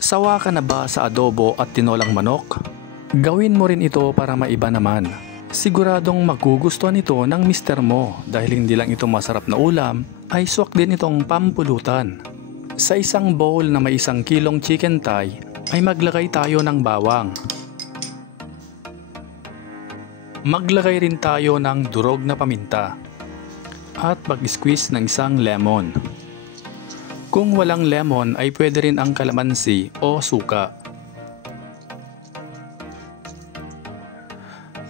Sawa ka na ba sa adobo at tinolang manok? Gawin mo rin ito para maiba naman. Siguradong magugustuhan ito ng mister mo dahil hindi lang ito masarap na ulam, ay swak din itong pampulutan. Sa isang bowl na may 1 kilong chicken thigh ay maglagay tayo ng bawang. Maglagay rin tayo ng durog na paminta at mag-squeeze ng 1 lemon. Kung walang lemon ay pwede rin ang kalamansi o suka.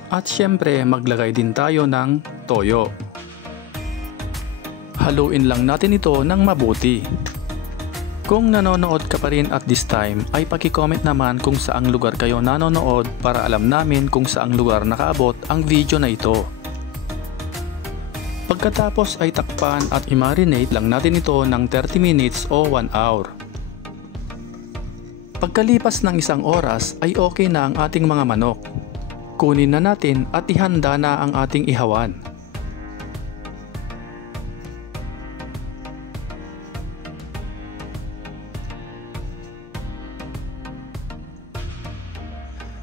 At syempre maglagay din tayo ng toyo. Haluin lang natin ito ng mabuti. Kung nanonood ka pa rin at this time ay paki-comment naman kung saang lugar kayo nanonood para alam namin kung saang lugar nakaabot ang video na ito. Pagkatapos ay takpan at i-marinate lang natin ito ng 30 minutes o 1 hour. Pagkalipas ng 1 oras ay okay na ang ating mga manok. Kunin na natin at ihanda na ang ating ihawan.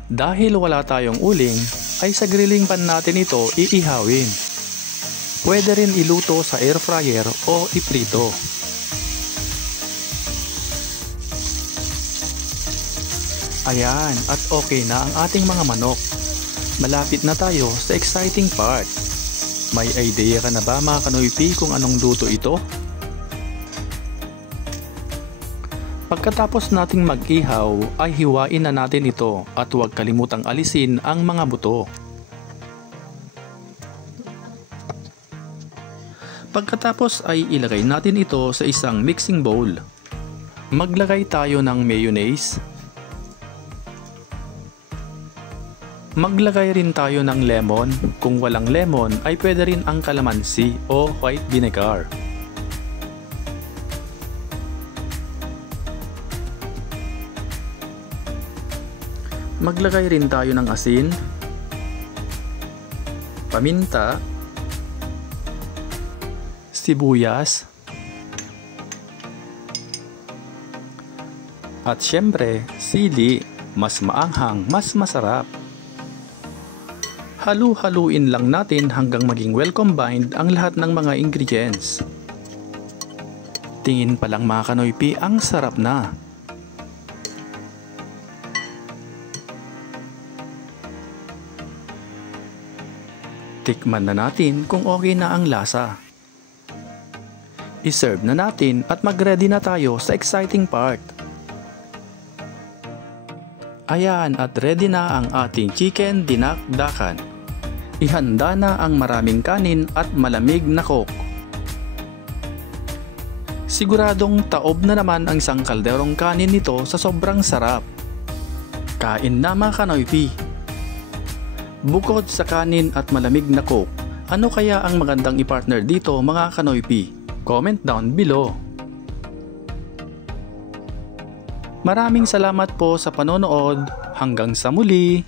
Dahil wala tayong uling, ay sa grilling pan natin ito iihawin. Pwede rin iluto sa air fryer o iprito. Ayan, at okay na ang ating mga manok. Malapit na tayo sa exciting part. May idea ka na ba mga kanoypi kung anong luto ito? Pagkatapos nating mag-ihaw ay hiwain na natin ito at huwag kalimutang alisin ang mga buto. Pagkatapos ay ilagay natin ito sa isang mixing bowl. Maglagay tayo ng mayonnaise. Maglagay rin tayo ng lemon. Kung walang lemon ay pwede rin ang kalamansi o white vinegar. Maglagay rin tayo ng asin, paminta, sibuyas, at syempre sili. Mas maanghang, mas masarap. Halu-haluin lang natin hanggang maging well combined ang lahat ng mga ingredients. Tingin pa lang mga kanoypi, ang sarap na. Tikman na natin kung okay na ang lasa. I-serve na natin at mag-ready na tayo sa exciting part. Ayan, at ready na ang ating chicken dinakdakan. Ihanda na ang maraming kanin at malamig na coke. Siguradong taob na naman ang 1 kalderong kanin nito sa sobrang sarap. Kain na mga kanoypi. Bukod sa kanin at malamig na coke, ano kaya ang magandang i-partner dito mga kanoypi? Comment down below. Maraming salamat po sa panonood. Hanggang sa muli.